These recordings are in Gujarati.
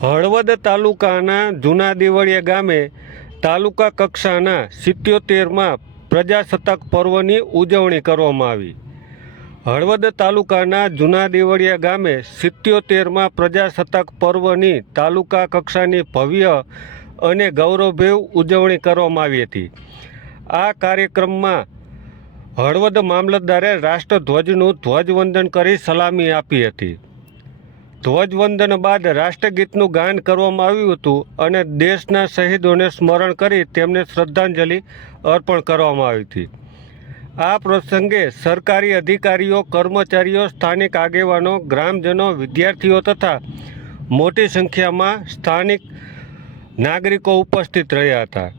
હળવદ તાલુકાના જૂના દેવળિયા ગામે તાલુકા કક્ષાના 77માં પ્રજાસત્તાક પર્વની ઉજવણી કરવામાં આવી। હળવદ તાલુકાના જૂના દેવળિયા ગામે 77માં પ્રજાસત્તાક પર્વની તાલુકા કક્ષાની ભવ્ય અને ગૌરવભેર ઉજવણી કરવામાં આવી હતી। આ કાર્યક્રમમાં હળવદ મામલતદારે રાષ્ટ્રધ્વજનું ધ્વજવંદન કરી સલામી આપી હતી। ધ્વજવંદન બાદ રાષ્ટ્રગીતનું ગાન કરવામાં આવ્યું હતું અને દેશના શહીદોને સ્મરણ કરી તેમને શ્રદ્ધાંજલિ અર્પણ કરવામાં આવી હતી। આ પ્રસંગે સરકારી અધિકારીઓ, કર્મચારીઓ, સ્થાનિક આગેવાનો, ગ્રામજનો, વિદ્યાર્થીઓ તથા મોટી સંખ્યામાં સ્થાનિક નાગરિકો ઉપસ્થિત રહ્યા હતા।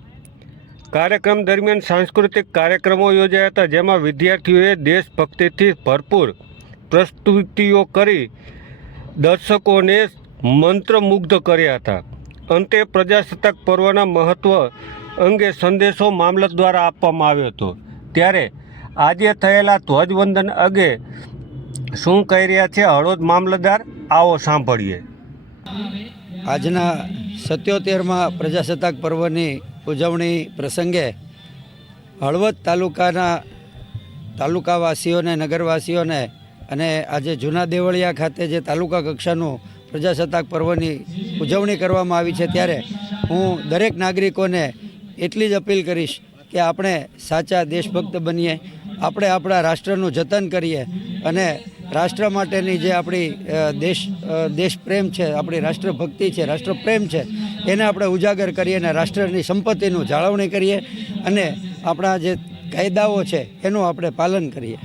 કાર્યક્રમ દરમિયાન સાંસ્કૃતિક કાર્યક્રમો યોજાયા હતા, જેમાં વિદ્યાર્થીઓએ દેશભક્તિથી ભરપૂર પ્રસ્તુતિઓ કરી દર્શકોને મંત્રમુગ્ધ કર્યા હતા। અંતે પ્રજાસત્તાક પર્વના મહત્વ અંગે સંદેશો મામલત દ્વારા આપવામાં આવ્યો હતો। ત્યારે આજે થયેલા ધ્વજવંદન અંગે શું કહી રહ્યા છે હળવદ મામલતદાર, આવો સાંભળીએ। આજના 77માં પ્રજાસત્તાક પર્વની ઉજવણી પ્રસંગે હળવદ તાલુકાવાસીઓને, નગરવાસીઓને અને આજે જૂના દેવળિયા ખાતે જે તાલુકા કક્ષાનું પ્રજાસત્તાક પર્વની ઉજવણી કરવામાં આવી છે, ત્યારે હું દરેક નાગરિકોને એટલી જ અપીલ કરીશ કે આપણે સાચા દેશભક્ત બનીએ, આપણે આપણા રાષ્ટ્રનું જતન કરીએ અને રાષ્ટ્ર માટેની જે આપણી દેશપ્રેમ છે, આપણી રાષ્ટ્રભક્તિ છે, રાષ્ટ્રપ્રેમ છે, એને આપણે ઉજાગર કરીએ અને રાષ્ટ્રની સંપત્તિનું જાળવણી કરીએ અને આપણા જે કાયદાઓ છે એનું આપણે પાલન કરીએ।